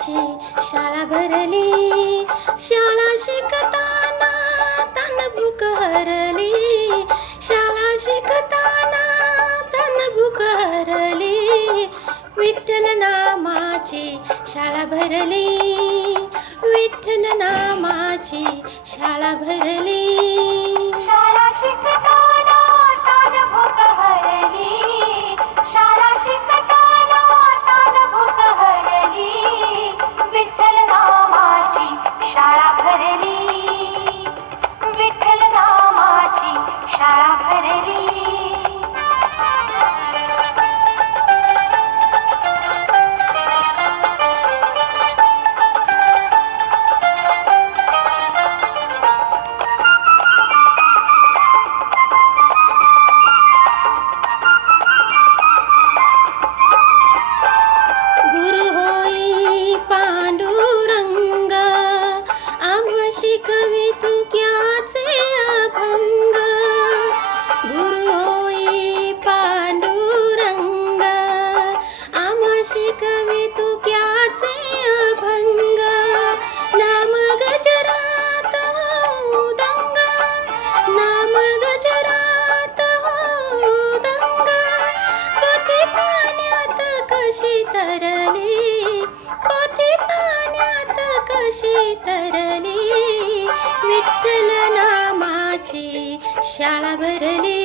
नामाची शाळा भरली, शाळा शिकताना तनभूक हरली, शाळा शिकताना तनभूक हरली, विठ्ठल नामाची शाळा भरली, विठ्ठल नामाची शाळा भरली. शाळा शिकताना तनभूक हरली, शाळा शिकताना तनभूक हरली, विठ्ठल नामाची शाळा भरली, विठ्ठल नामाची शाळा भरली. गुरु होई पांडुरंग, आम्हा शिकवितु क्याचे अभंग. गुरु होई पांडुरंग, आम्हा शिकवितु क्याचे अभंग. नाम गजरात हो दंग, नाम गजरात हो दंग. पोथी पाण्यात कशी तरली, पोथी पाण्यात कशी तरली, विठ्ठल नामाची शाळा भरली,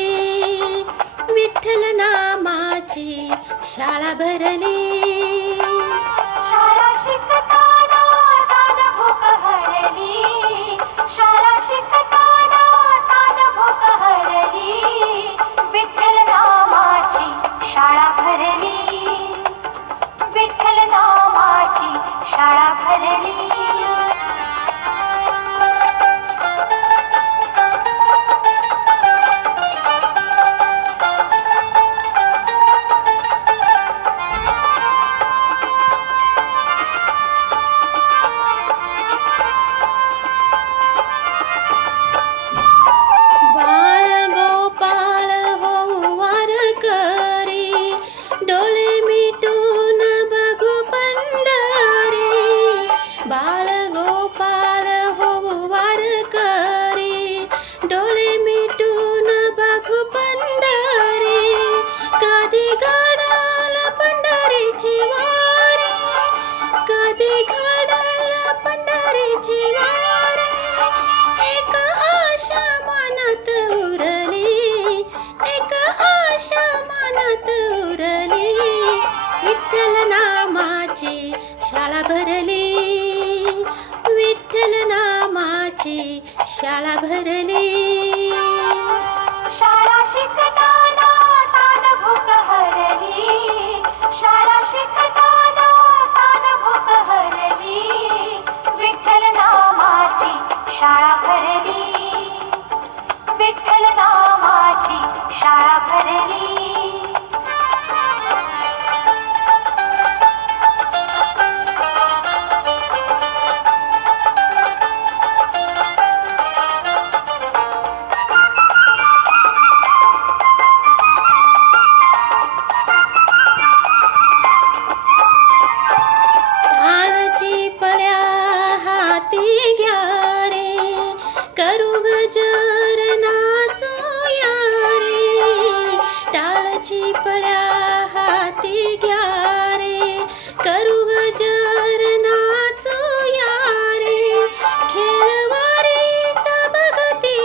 विठ्ठल नामाची शाळा भरली. शाळा शिकताना तनभूक हरली, शाळा शिकताना तनभूक हरली, विठ्ठल नामाची शाळा भरली, विठ्ठल नामाची शाळा भरली. बाळ गोपाळ होऊ वारकरी, डोळे मिटून बघू पंढरी. बाळ गोपाळ होऊ वारकरी, डोळे मिटून बघू पंढरी. कधी घडल पंढरीची वारी, कधी घडल पंढरीची वारी. एक आशा मनात उरली, एक आशा मनात उरली, विठ्ठल नामाची शाळा भरली, विठ्ठल नामाची शाळा भरली. शाळा शिकताना तनभूक हरली, शाळा शिकताना तनभूक हरली, विठ्ठल नामाची शाळा भरली, विठ्ठल नामाची शाळा भरली. टाळची पळ्या हाती घ्या रे, करू गजर नाचूया रे. टाळची पळ्या हाती घ्या रे, करू गजर नाचूया रे. खेळवारीचा बघती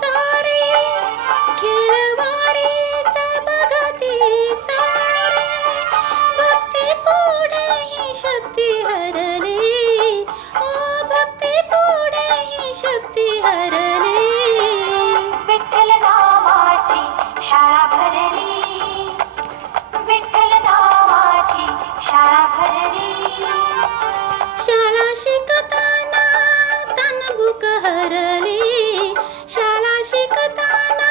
सारे, खेळवारीचा बघती सारे. भक्ती पुढे ही शक्ती हरली, ओ भक्ती पुढे ही शक्ती हरली. विठ्ठल नामाची शाळा भरली, विठ्ठल नामाची शाळा भरली. शाळा शिकताना तनभूक हरली, शाळा शिकताना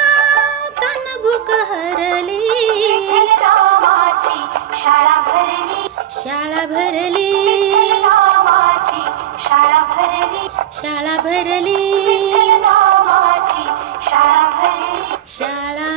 तनभूक हरली, विठ्ठल नामाची शाळा भरली, शाळा भरली, विठ्ठल नामाची शाळा भरली, शाळा भरली, विठ्ठल नामाची शाळा भरली. शाळा